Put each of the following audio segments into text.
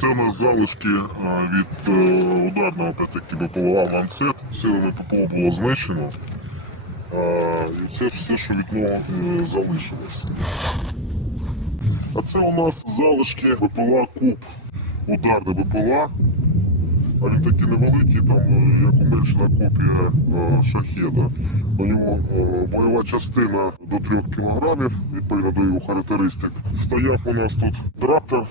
Це у нас залишки е, від е, ударного опять-таки БПЛА «Ланцет». Силами ППО було знищено. Е, І це все, що від нього е, залишилось. А це у нас залишки БПЛА Куб. Ударне БПЛА. А він такий невеликий, там, е, як уменшена копія е, шахеда. У нього е, бойова частина до 3 кг, відповідно до його характеристик. Стояв у нас тут трактор.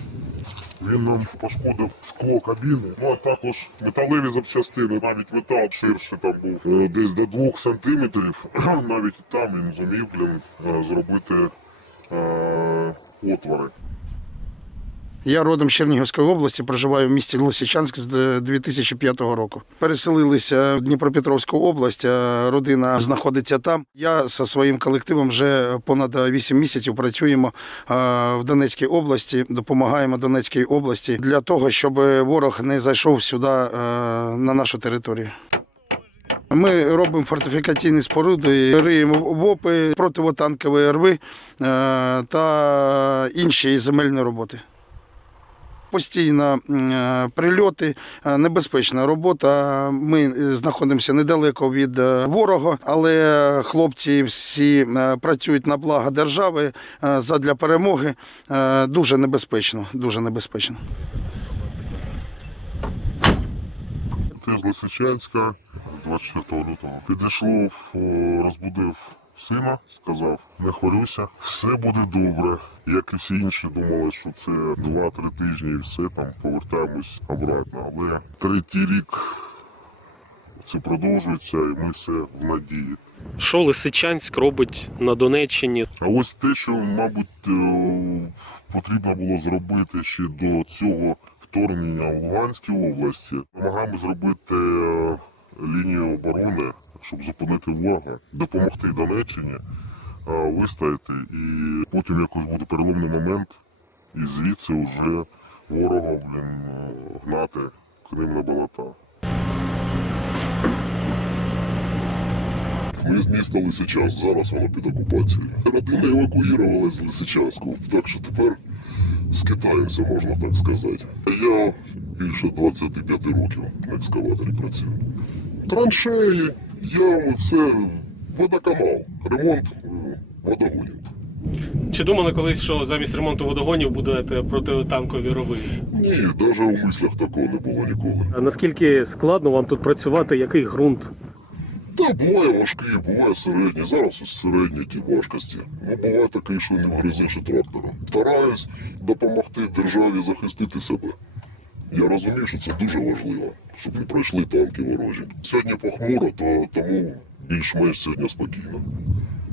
Він нам пошкодив скло кабіни. Ну а також металеві запчастини, навіть метал ширше там був е, десь до 2 сантиметрів. Навіть там він зумів блін, е, зробити е, отвори. Я родом з Чернігівської області, проживаю в місті Лисичанськ з 2005 року. Переселилися в Дніпропетровську область, родина знаходиться там. Я зі своїм колективом вже понад 8 місяців працюємо в Донецькій області, допомагаємо Донецькій області для того, щоб ворог не зайшов сюди на нашу територію. Ми робимо фортифікаційні споруди, риємо ВОПи, противотанкові рви е, та інші земельні роботи. Постійно е, прильоти, е, небезпечна робота. Ми е, знаходимося недалеко від ворога, але хлопці всі працюють на благо держави задля перемоги. Дуже небезпечно, дуже небезпечно. Теж з Лисичанська 24 лютого. Підійшов, розбудив сина, сказав, не хвилюйся, все буде добре. Як і всі інші думали, що це 2-3 тижні і все, там повертаємось обратно. Але третій рік це продовжується і ми все в надії. Що Лисичанськ робить на Донеччині? А ось те, що, мабуть, е, потрібно було зробити ще до цього вторгнення в Луганській області, намагаємо зробити е, лінію оборони, щоб зупинити ворога, допомогти Донеччині вистояти, і потім якось буде переломний момент, і звідси вже ворога блін, гнати к ним на болота. Ми з міста Лисичанськ, зараз воно під окупацією. Родина евакуювалася з Лисичанську, так що тепер скитаємося, можна так сказати. Я більше 25 років на екскаваторі працюю. Траншеї, ями, все, водоканал, ремонт е, водогонів. Чи думали колись, що замість ремонту водогонів будете протитанкові рови? Ні, навіть у мислях такого не було ніколи. А наскільки складно вам тут працювати? Який ґрунт? Та буває важкий, буває середній. Зараз ось середні ті важкості. Ну буває таке, що не вгризеш і трактором. Стараюсь допомогти державі захистити себе. Я розумію, що це дуже важливо, щоб не пройшли танки ворожі. Сьогодні похмуро, то тому більш-менш сьогодні спокійно.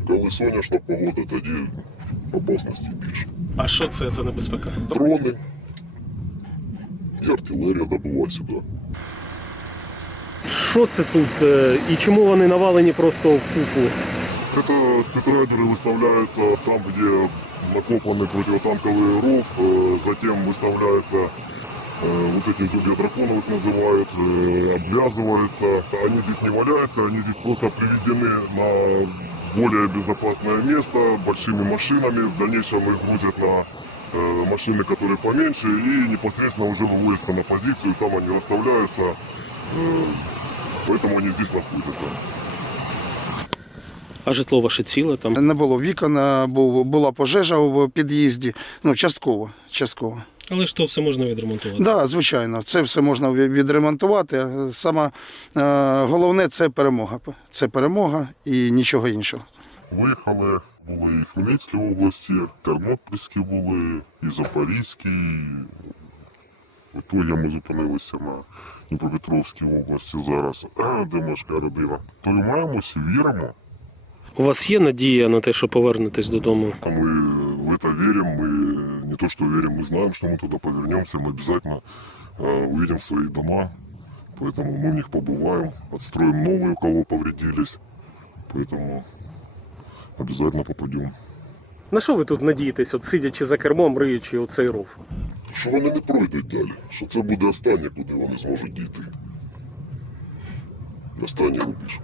Коли сонячна погода, тоді опасності більше. А що це за небезпека? Дрони і артилерія добуває сюди. Що це тут е, і чому вони навалені просто в купу? Это тетрайдеры выставляются там, где накопанный противотанковый ров, э, затем выставляются э, вот эти зубья драконов их называют, э, обвязываются. Они здесь не валяются, они здесь просто привезены на более безопасное место большими машинами. В дальнейшем их грузят на э, машины, которые поменьше, и непосредственно уже вывозятся на позицию, там они расставляются, э, поэтому они здесь находятся. А житло ваше ціле там? Не було вікон, а був, була пожежа в під'їзді. Ну, частково. частково. Але ж то все можна відремонтувати. Так, да, звичайно, це все можна ві- відремонтувати. Саме е, головне це перемога. Це перемога і нічого іншого. Виїхали, були і в Хмельницькій області, Тернопільські були, і Запорізькі. І... В итогі ми зупинилися на Дніпропетровській області зараз, де мешкає родина. Тримаємося, віримо. У вас є надія на те, що повернетесь додому? А Мы в это верим, мы не то что верим, мы знаем, что мы туда повернемся, мы обязательно э, увидим свои дома, поэтому мы в них побываем, отстроим новые, у кого повредились, поэтому обязательно попадем. На що ви тут надієтесь, от сидячи за кермом, риючи оцей ров? Що вони не пройдуть далі, що це буде останнє, куди вони зможуть дійти. Останній рубіж.